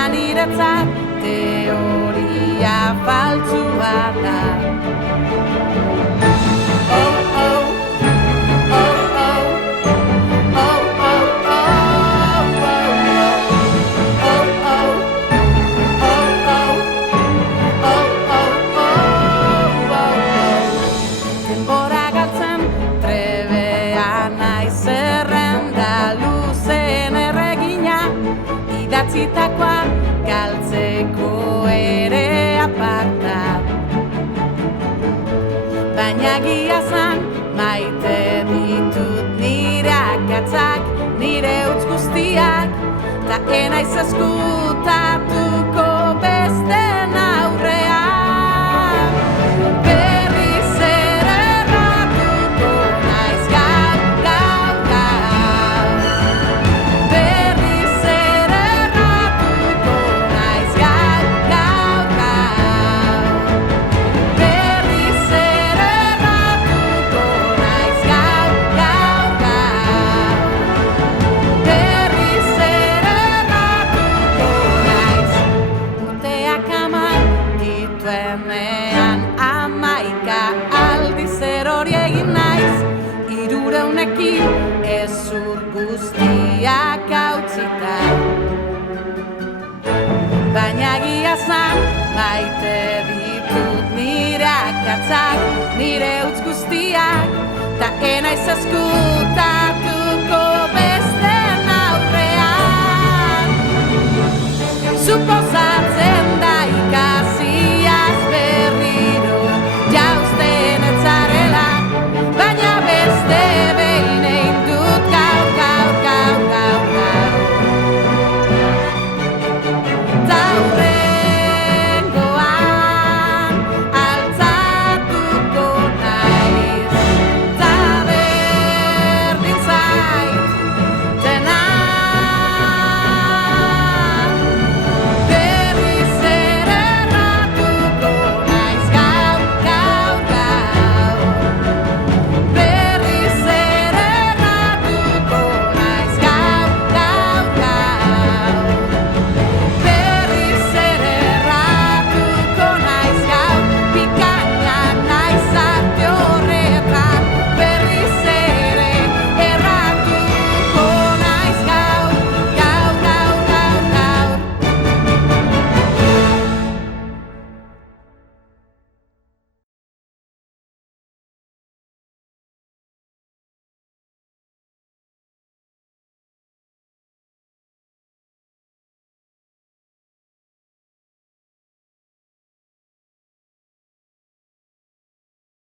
baina niretzat teoria faltsua da. Idatzitakoa galtzeko ere aparta, baina egia zan maite ditut nire akatzak, nire utz guztiak, ta enaiz eskutatuko besten aurrean. Berriz ere erratuko naiz gaur, gaur, gaur. Berriz ere erratuko naiz gaur, gaur, gaur. Berriz ere erratuko naiz gaur, gaur, gaur. Berriz ere erratuko naiz. Urteak 10 dituenean 11 aldiz erori egin naiz, 300ekin ezur guztiak hautsita. Baina egia zan maite ditut nire akatzak, nire utz guztiak, ta enaiz eskutatuko besten aurrean.